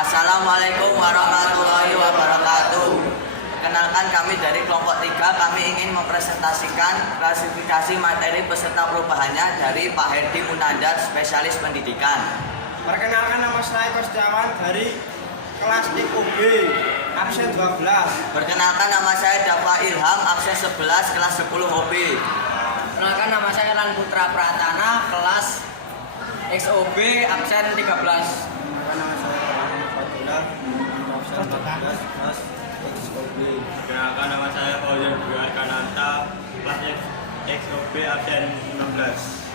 Assalamualaikum warahmatullahi wabarakatuh. Perkenalkan, kami dari kelompok 3. Kami ingin mempresentasikan klasifikasi materi peserta perubahannya dari Pak Herdi Munandar, spesialis pendidikan. Perkenalkan, nama saya Kostiawan dari kelas IOB, absen 12. Perkenalkan, nama saya Dafa Ilham, absen 11, kelas 10 OB. Perkenalkan, nama saya Lan Putra Pratana, kelas XOB, absen 13. Nama saya Fadila, absen 14, kelas XOB. Perkenalkan, nama saya Fauzan Buar Kananta, kelas XOB, absen 16.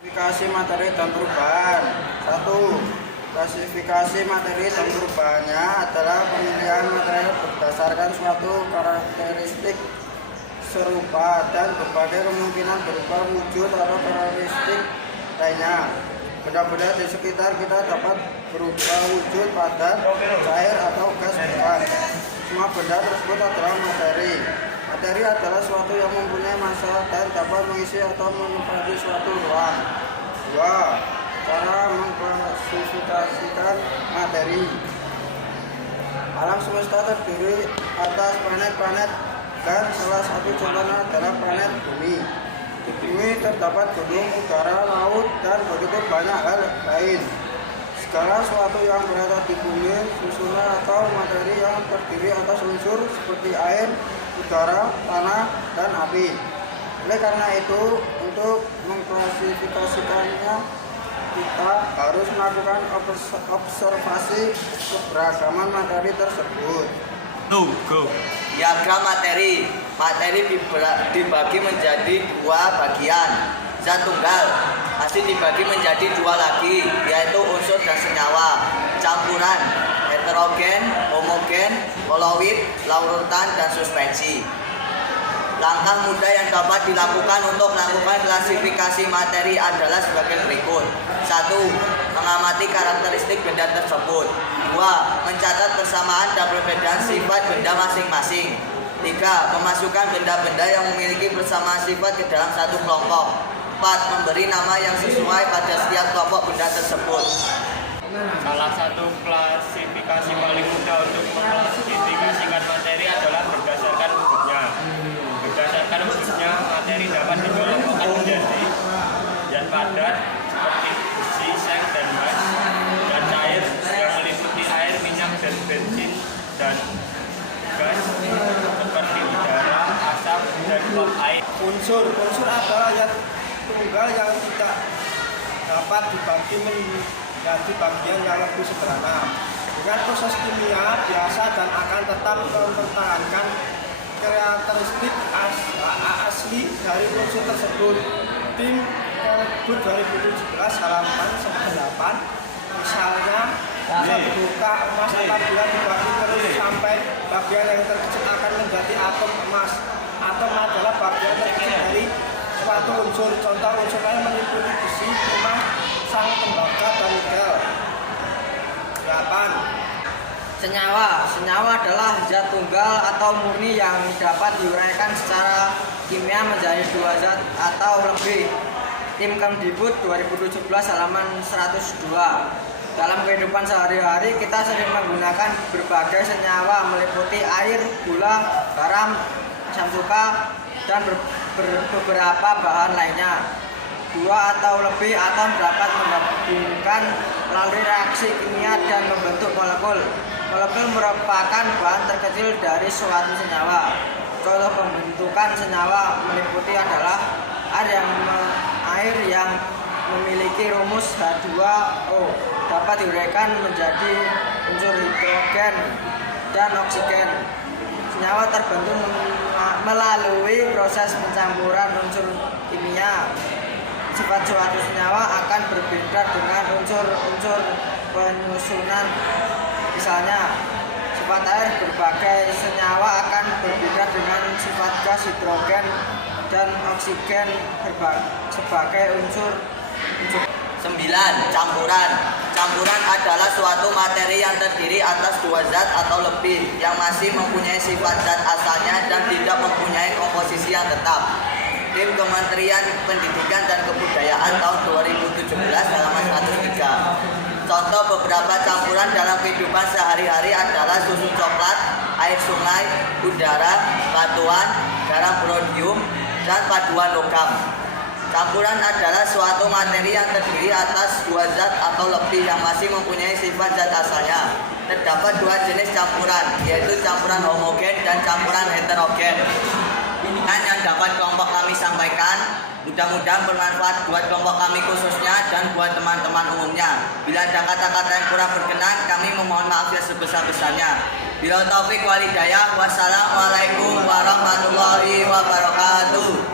Klasifikasi materi dan perubahan. 1. Klasifikasi materi dan perubahannya adalah pemilihan materi berdasarkan suatu karakteristik serupa dan berbagai kemungkinan berupa wujud atau karakteristik lainnya. Benda-benda di sekitar kita dapat berubah wujud padat, cair, atau gas bukan. Semua benda tersebut adalah materi. Materi adalah suatu yang mempunyai massa dan dapat mengisi atau menempati suatu ruang. 2. Cara mengklasifikasikan materi. Alam semesta terdiri atas planet-planet dan salah satu contohnya adalah planet Bumi. Di Bumi terdapat gunung, udara, laut, dan begitu banyak hal lain. Segala sesuatu yang berada di bumi, susunan atau materi yang terdiri atas unsur seperti air, udara, tanah, dan api. Oleh karena itu, untuk mengklasifikasikannya, kita harus melakukan observasi keberagaman materi tersebut. Diagram materi. Materi dibagi menjadi dua bagian. Zat tunggal masih dibagi menjadi dua lagi, yaitu unsur dan senyawa. Campuran, heterogen, homogen, koloid, laurutan, dan suspensi. Langkah mudah yang dapat dilakukan untuk melakukan klasifikasi materi adalah sebagai berikut. 1. Mengamati karakteristik benda tersebut. 2. Mencatat persamaan dan perbedaan sifat benda masing-masing. 3. Memasukkan benda-benda yang memiliki persamaan sifat ke dalam satu kelompok. 4. Memberi nama yang sesuai pada setiap kelompok benda tersebut. Salah satu klasifikasi paling mudah untuk mengklasifikasikan materi adalah berdasarkan wujudnya. Berdasarkan wujudnya, materi dapat dikelompokkan menjadi zat padat seperti besi, seng, dan gas, dan cair yang meliputi air, minyak, dan bensin, dan gas seperti udara, asap, dan uap air. Unsur adalah yang tunggal yang tidak dapat dibagi menjadi bagian yang lebih sederhana. Dengan proses kimia biasa dan akan tetap mempertahankan karakteristik asli dari unsur tersebut. Tim Kemdikbud 2017 halaman 98, misalnya buka emas apabila dibagi terus sampai bagian yang terkecil akan menjadi atom emas. Atom adalah bagian terkecil dari suatu unsur. Contoh unsur lain meliputi besi, timah, sang tembaga, dan nikel. 8. Senyawa adalah zat tunggal atau murni yang dapat diuraikan secara kimia menjadi dua zat atau lebih. Tim Kemdikbud 2017 halaman 102. Dalam kehidupan sehari-hari kita sering menggunakan berbagai senyawa meliputi air, gula, garam, asam cuka, dan beberapa bahan lainnya. Dua atau lebih atom dapat menggabungkan melalui reaksi kimia dan membentuk molekul. Molekul merupakan bahan terkecil dari suatu senyawa. Contoh pembentukan senyawa meliputi adalah air yang memiliki rumus H2O dapat diuraikan menjadi unsur hidrogen dan oksigen. Senyawa terbentuk melalui proses pencampuran unsur kimia. Sifat suatu senyawa akan berbeda dengan unsur-unsur penyusunan. Misalnya, sifat air berbagai senyawa akan berbeda dengan sifat gas, hidrogen, dan oksigen sebagai unsur. 9. Campuran. Campuran adalah suatu materi yang terdiri atas dua zat atau lebih yang masih mempunyai sifat zat asalnya dan tidak mempunyai komposisi yang tetap. Tim Kementerian Pendidikan dan Kebudayaan tahun 2017 halaman 103. Contoh Contoh beberapa campuran dalam kehidupan sehari-hari adalah susu coklat, air sungai, udara, batuan, garam brodium, dan paduan logam. Campuran adalah suatu materi yang terdiri atas dua zat atau lebih yang masih mempunyai sifat zat asalnya. Terdapat dua jenis campuran, yaitu campuran homogen dan campuran heterogen. Dan yang dapat kelompok kami sampaikan, mudah-mudahan bermanfaat buat kelompok kami khususnya dan buat teman-teman umumnya. Bila ada kata-kata yang kurang berkenan, kami memohon maaf yang sebesar-besarnya. Bila taufik walhidayah, wassalamualaikum warahmatullahi wabarakatuh.